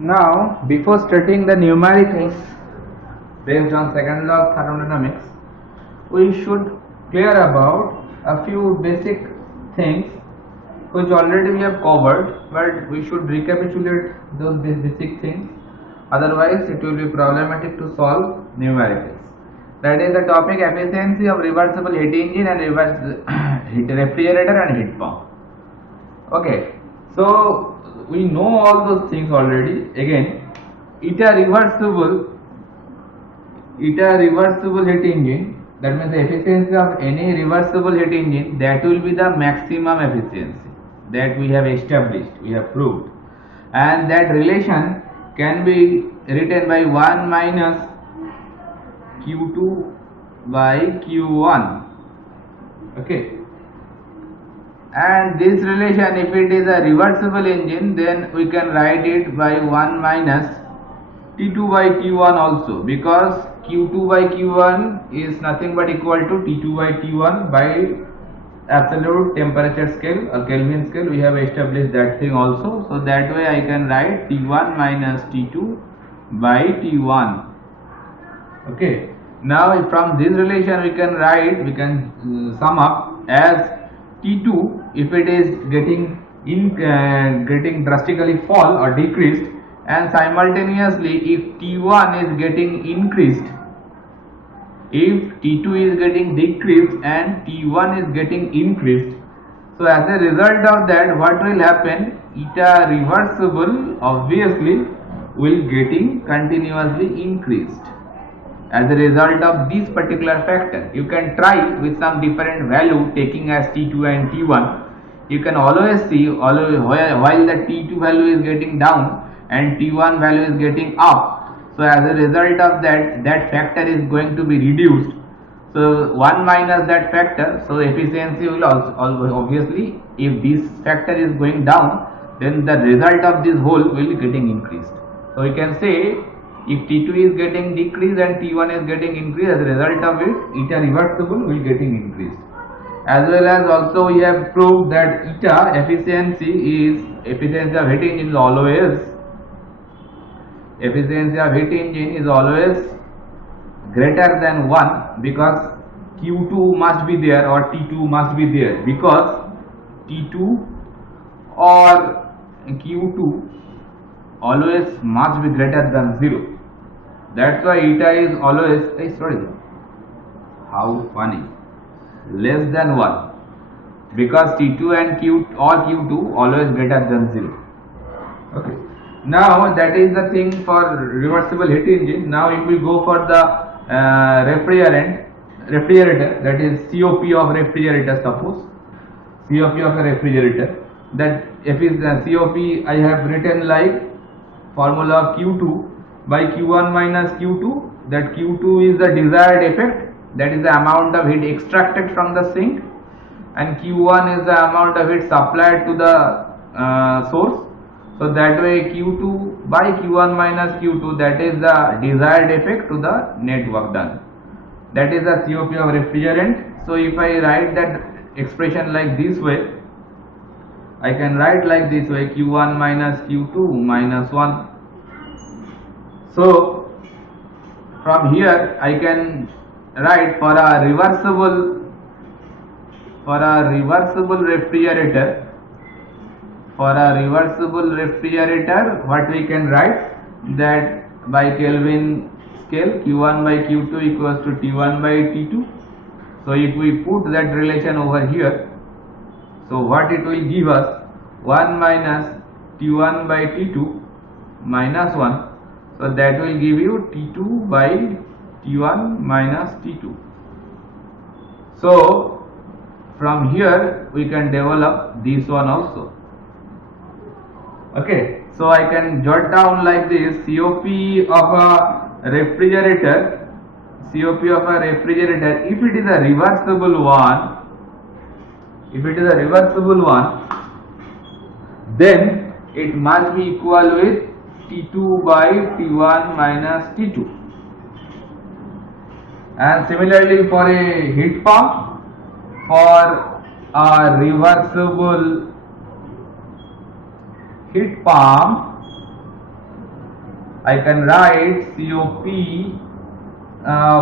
Now, before studying the numericals based on second law of thermodynamics, we should clear about a few basic things which already we have covered, but we should recapitulate those basic things. Otherwise, it will be problematic to solve numericals. That is the topic: efficiency of reversible heat engine and refrigerator and heat pump. Okay, so we know all those things already. Again, eta reversible heat engine, that means the efficiency of any reversible heat engine, that will be the maximum efficiency that we have established, we have proved, and that relation can be written by 1 minus q2 by q1. Okay, and this relation, if it is a reversible engine, then we can write it by 1 minus T2 by T1 also, because Q2 by Q1 is nothing but equal to T2 by T1 by absolute temperature scale or Kelvin scale. We have established that thing also, so that way I can write T1 minus T2 by T1. Okay, now from this relation we can write, we can sum up as T2, if it is getting drastically fall or decreased, and simultaneously if T1 is getting increased, if T2 is getting decreased and T1 is getting increased, so as a result of that, what will happen? Eta reversible obviously will getting continuously increased as a result of this particular factor. You can try with some different value taking as T2 and T1. You can always see while the T2 value is getting down and T1 value is getting up. So as a result of that, that factor is going to be reduced. So 1 minus that factor, so efficiency will also obviously, if this factor is going down, then the result of this whole will be getting increased. So we can say if T2 is getting decreased and T1 is getting increased, as a result of it, eta reversible will getting increased. As well as also we have proved that eta efficiency of heat engine is always greater than 1, because Q2 must be there or T2 must be there, because T2 or Q2 always must be greater than 0. That's why eta is always, how funny, less than 1, because T2 and Q2 always greater than 0. Okay, now that is the thing for reversible heat engine. Now if we go for the refrigerator, that is COP of refrigerator, suppose COP of a refrigerator, that if is the COP, I have written like formula of Q2 by Q1 minus Q2, that Q2 is the desired effect, that is the amount of heat extracted from the sink, and Q1 is the amount of heat supplied to the source. So that way Q2 by Q1 minus Q2, that is the desired effect to the net work done. That is the COP of refrigerant. So if I write that expression like this way, I can write like this way: Q1 minus Q2 minus 1. So from here I can write for a reversible refrigerator, what we can write, that by Kelvin scale Q1 by Q2 equals to T1 by T2. So if we put that relation over here, so what it will give us, 1 minus T1 by T2 minus 1, so that will give you T2 by T1 minus T2. So from here we can develop this one also. Okay, so I can jot down like this: COP of a refrigerator, if it is a reversible one, then it must be equal with T2 by T1 minus T2. And similarly for a heat pump, for a reversible heat pump, I can write COP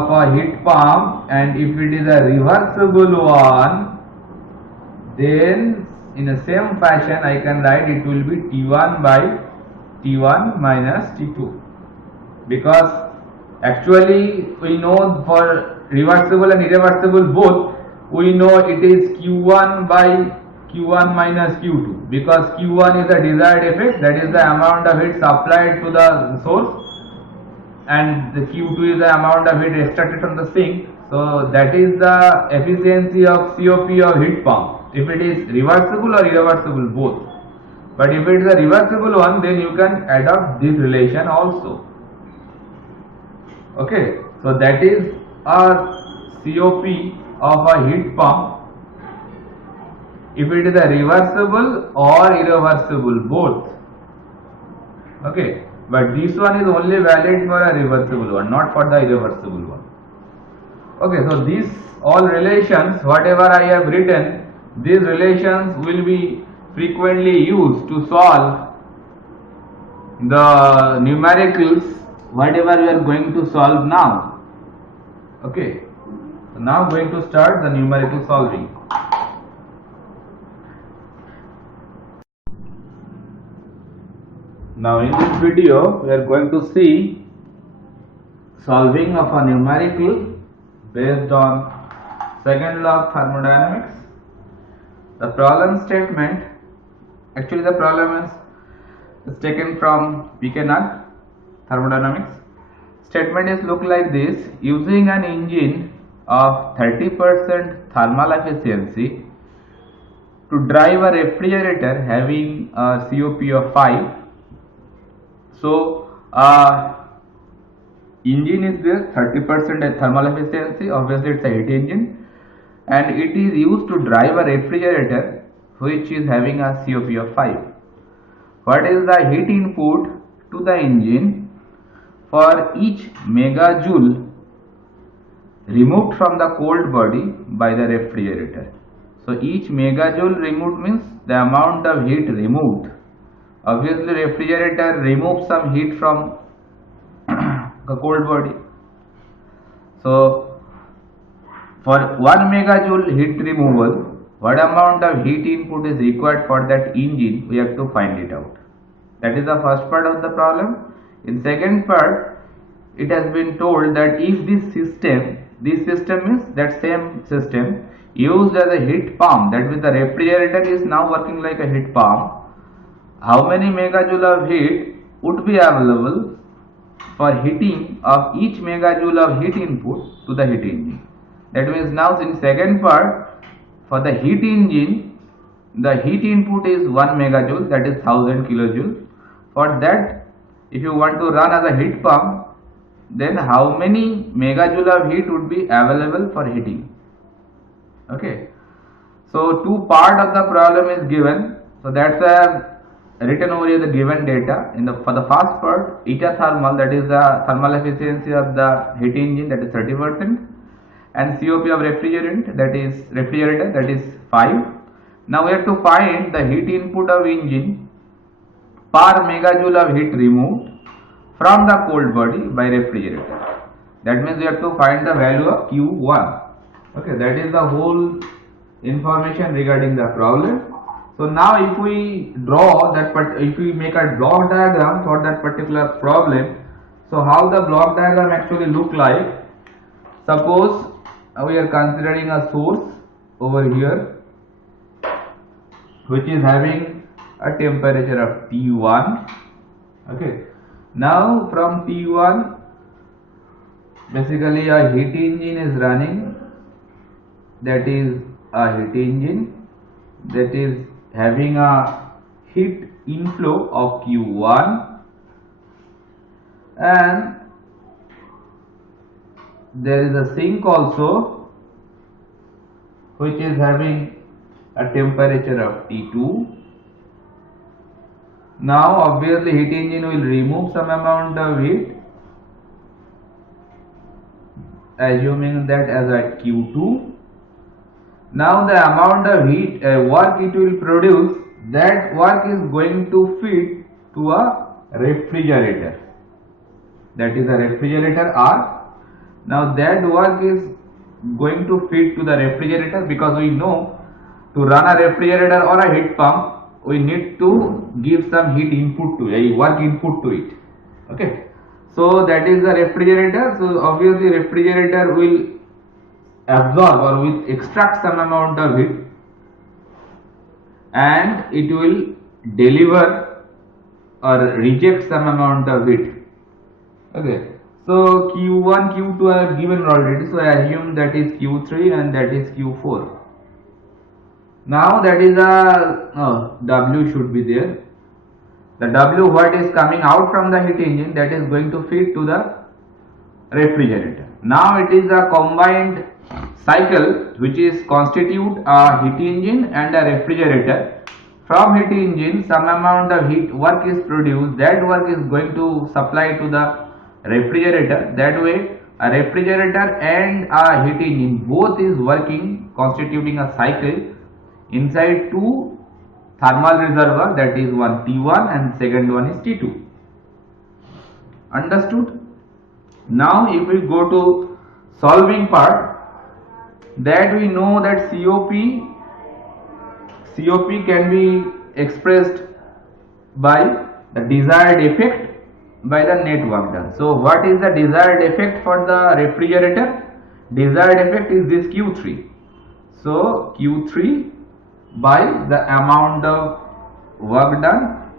for heat pump, and if it is a reversible one, then in the same fashion I can write it will be T1 by T1 minus T2, because actually we know for reversible and irreversible both, we know it is Q1 by Q1 minus Q2, because Q1 is the desired effect, that is the amount of heat supplied to the source, and the Q2 is the amount of heat extracted from the sink. So that is the efficiency of COP of heat pump, if it is reversible or irreversible both. But if it is a reversible one, then you can adopt this relation also. Okay, so that is a COP of a heat pump if it is a reversible or irreversible both. Okay, but this one is only valid for a reversible one, not for the irreversible one. Okay, so these all relations, whatever I have written, these relations will be frequently used to solve the numericals, whatever we are going to solve now. Okay, so now going to start the numerical solving. Now in this video we are going to see solving of a numerical based on second law of thermodynamics. The problem statement, actually the problem is taken from Pekenak thermodynamics. Statement is look like this: using an engine of 30% thermal efficiency to drive a refrigerator having a COP of 5. So engine is there, 30% thermal efficiency, obviously it's a heat engine, and it is used to drive a refrigerator which is having a COP of 5. What is the heat input to the engine for each megajoule removed from the cold body by the refrigerator? So each megajoule removed means the amount of heat removed. Obviously refrigerator removes some heat from the cold body. So for 1 megajoule heat removal, what amount of heat input is required for that engine, we have to find it out. That is the first part of the problem. In second part, it has been told that if this system is that same system used as a heat pump, that means the refrigerator is now working like a heat pump, how many megajoule of heat would be available for heating of each megajoule of heat input to the heat engine. That means now in second part, for the heat engine, the heat input is 1 megajoule, that is 1000 kilojoules. For that, if you want to run as a heat pump, then how many megajoule of heat would be available for heating? Okay, so two part of the problem is given, so that's why written over here the given data. For the first part, eta thermal, that is the thermal efficiency of the heat engine, that is 30%, and COP of refrigerator that is 5. Now we have to find the heat input of engine per megajoule of heat removed from the cold body by refrigerator. That means we have to find the value of Q1. Okay, that is the whole information regarding the problem. So now if we draw that, if we make a block diagram for that particular problem, so how the block diagram actually look like? Suppose we are considering a source over here which is having a temperature of T1. Okay, now from T1 basically a heat engine is running, that is a heat engine that is having a heat inflow of Q1, and there is a sink also which is having a temperature of T2. Now obviously heat engine will remove some amount of heat, assuming that as a Q2. Now the amount of heat work it will produce, that work is going to feed to a refrigerator. that is a refrigerator R. Now that work is going to feed to the refrigerator, because we know to run a refrigerator or a heat pump we need to give some heat input to a work input to it. Okay, so that is the refrigerator. So obviously refrigerator will absorb or will extract some amount of heat and it will deliver or reject some amount of heat. Okay, so Q1, Q2 I have given already, so I assume that is Q3 and that is Q4. Now that is a W should be there. The W what is coming out from the heat engine, that is going to feed to the refrigerator. Now it is a combined cycle which is constitute a heat engine and a refrigerator. From heat engine some amount of heat work is produced, that work is going to supply to the refrigerator. That way a refrigerator and a heat engine both is working, constituting a cycle inside two thermal reservoir, that is one T1 and second one is T2. Understood? Now if we go to solving part, that we know that COP can be expressed by the desired effect by the net work done. So what is the desired effect for the refrigerator? Desired effect is this Q3. So Q3 by the amount of work done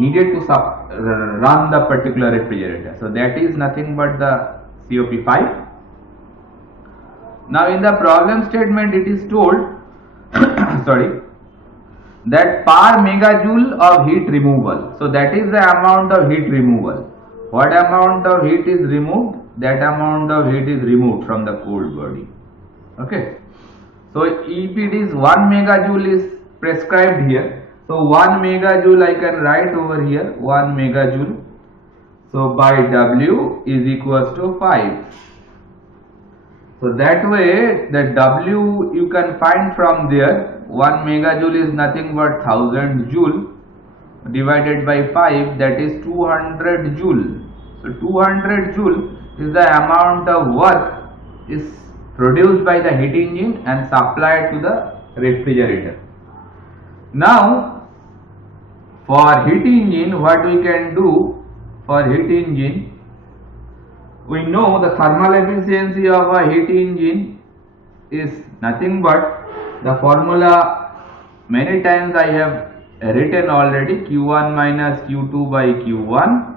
needed to run the particular refrigerator. So that is nothing but the COP5. Now in the problem statement it is told sorry, that per megajoule of heat removal. So that is the amount of heat removal. What amount of heat is removed? That amount of heat is removed from the cold body. Okay. So if it is 1 megajoule is prescribed here. So 1 megajoule I can write over here, 1 megajoule. So by W is equals to 5. So that way the W you can find from there. 1 megajoule is nothing but 1000 joule divided by 5, that is 200 joule. So 200 joule is the amount of work is produced by the heat engine and supplied to the refrigerator. Now for heat engine, what we can do for heat engine, we know the thermal efficiency of a heat engine is nothing but the formula many times I have written already, Q1 minus Q2 by Q1.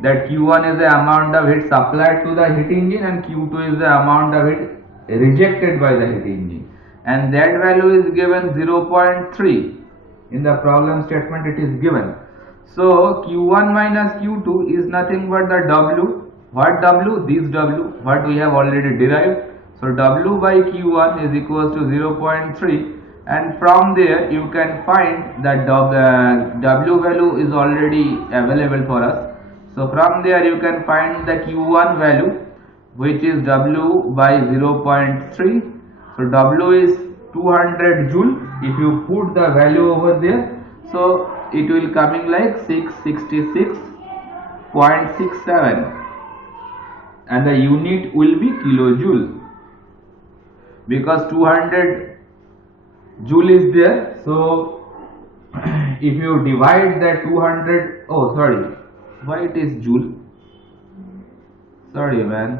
That Q1 is the amount of heat supplied to the heat engine and Q2 is the amount of heat rejected by the heat engine, and that value is given 0.3 in the problem statement it is given. So Q1 minus Q2 is nothing but the W. What W? This W what we have already derived. So W by Q1 is equals to 0.3, and from there you can find that W value is already available for us. So from there you can find the Q1 value, which is W by 0.3. So W is 200 joule. If you put the value over there, so it will coming like 666.67 and the unit will be kilojoule, because 200 joule is there. So if you divide that 200, oh sorry, why it is joule, sorry man,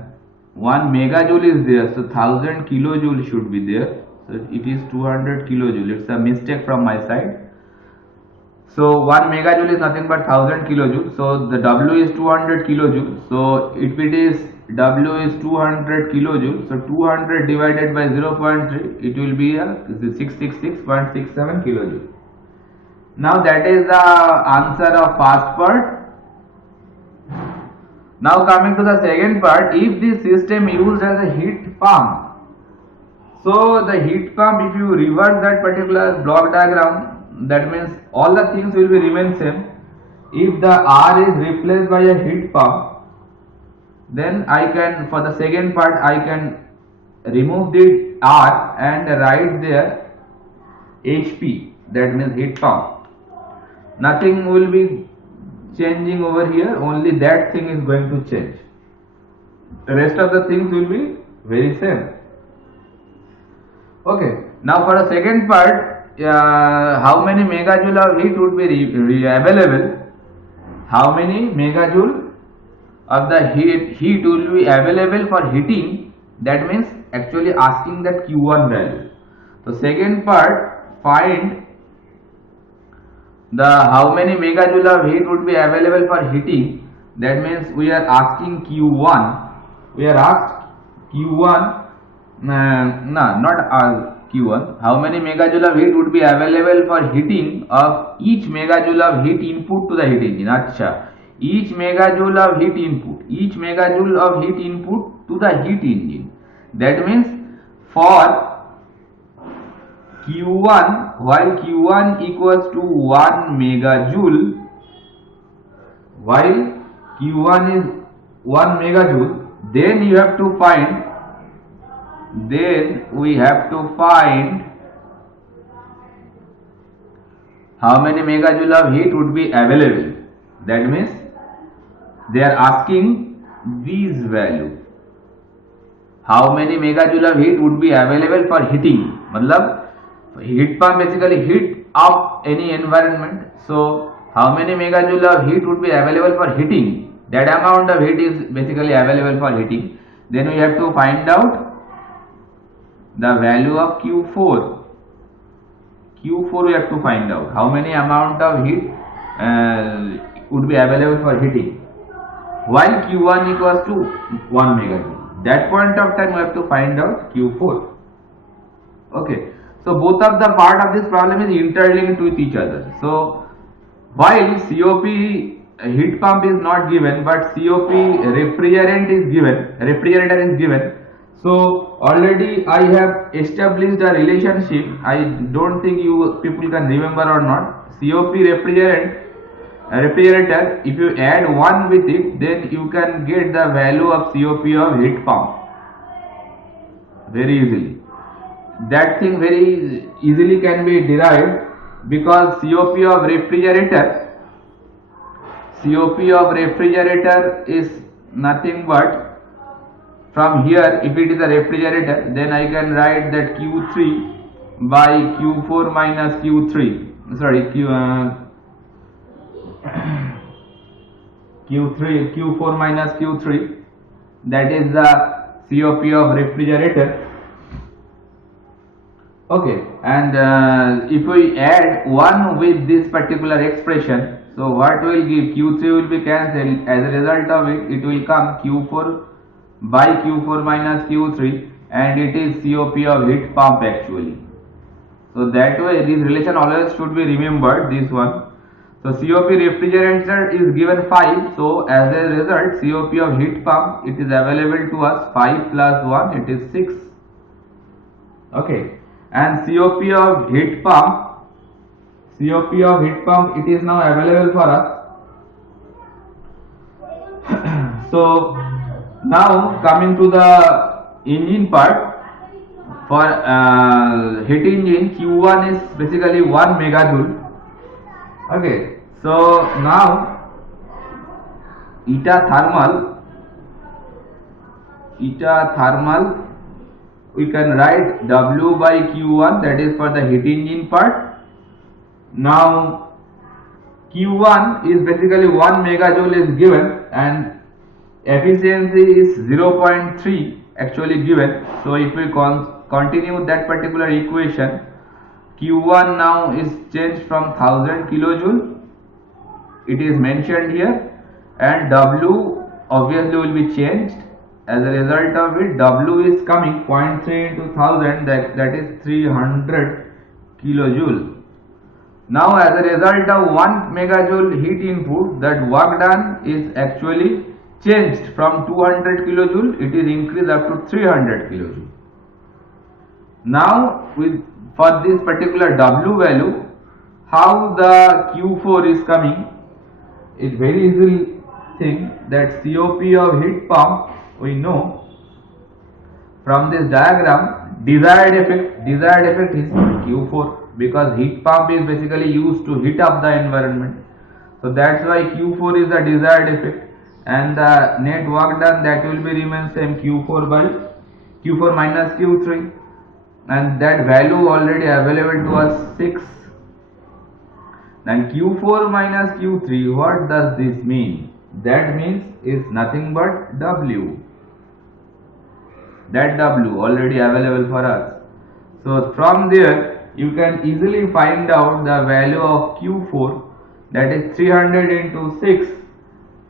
1 megajoule is there, so 1000 kilojoule should be there, so it is 200 kilojoule. It's a mistake from my side. So 1 megajoule is nothing but 1000 kilojoule, so the W is 200 kilojoule. So if it is W is 200 kilojoule, so 200 divided by 0.3, it will be 666.67 kilojoule. Now that is the answer of first part. Now coming to the second part, if this system used as a heat pump, so the heat pump, if you reverse that particular block diagram, that means all the things will be remain same. If the R is replaced by a heat pump, then I can, for the second part, I can remove the R and write there HP, that means heat pump. Nothing will be changing over here, only that thing is going to change. The rest of the things will be very same. Okay, now for the second part, how many megajoule of heat would be available? How many megajoule of the heat will be available for heating? That means actually asking that Q1 value. So second part, find the how many megajoule of heat would be available for heating. That means we are asking Q1. We are asked Q1. Not Q1. How many megajoule of heat would be available for heating of each megajoule of heat input to the heat engine? Acha. Each megajoule of heat input. Each megajoule of heat input to the heat engine. That means for Q1, while Q1 equals to 1 megajoule, while Q1 is 1 megajoule, then you have to find, then we have to find how many megajoule of heat would be available. That means they are asking these values. How many megajoule of heat would be available for heating? Matlab, heat pump basically heat up any environment. So how many megajoule of heat would be available for heating? That amount of heat is basically available for heating. Then we have to find out the value of Q4. Q4 we have to find out how many amount of heat would be available for heating. While Q1 equals to 1 megajoule. That point of time we have to find out Q4. Okay. So both of the part of this problem is interlinked with each other. So while COP heat pump is not given, but COP refrigerant is given. So already I have established a relationship. I don't think you people can remember or not. COP refrigerator, if you add 1 with it, then you can get the value of COP of heat pump very easily. That thing very easily can be derived because COP of refrigerator is nothing but, from here if it is a refrigerator, then I can write that Q3 by Q4 minus Q3, sorry, Q4 minus Q3, that is the COP of refrigerator. Okay, and if we add 1 with this particular expression, so what will give? Q3 will be cancelled. As a result of it, it will come Q4 by Q4 minus Q3, and it is COP of heat pump actually. So that way this relation always should be remembered, this one. So COP refrigerator is given 5, so as a result COP of heat pump, it is available to us 5 plus 1, it is 6. Okay, and COP of heat pump, it is now available for us. So now coming to the engine part, for heat engine, Q1 is basically 1 megajoule. Okay, so now eta thermal, we can write W by Q1, that is for the heat engine part. Now Q1 is basically 1 megajoule is given, and efficiency is 0.3 actually given. So if we continue that particular equation, Q1 now is changed from 1000 kilojoule, it is mentioned here, and W obviously will be changed. As a result of it, W is coming 0.3 into 1000, that is 300 kilojoule. Now as a result of 1 megajoule heat input, that work done is actually changed from 200 kilojoule, it is increased up to 300 kilojoule. Now for this particular W value, how the Q4 is coming is very easy thing, that COP of heat pump, we know from this diagram, desired effect is Q4, because heat pump is basically used to heat up the environment. So that's why Q4 is the desired effect, and the net work done, that will be remain same, Q4 minus Q3, and that value already available to us 6. Then Q4 minus Q3, what does this mean? That means is nothing but W. That W already available for us. So from there you can easily find out the value of Q4, that is 300 into 6,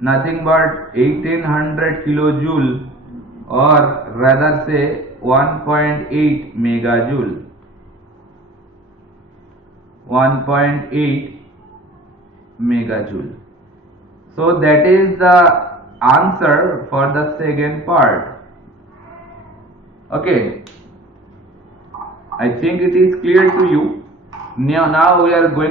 nothing but 1800 kilojoule, or rather say 1.8 megajoule. 1.8 megajoule. So that is the answer for the second part. Okay, I think it is clear to you. Now we are going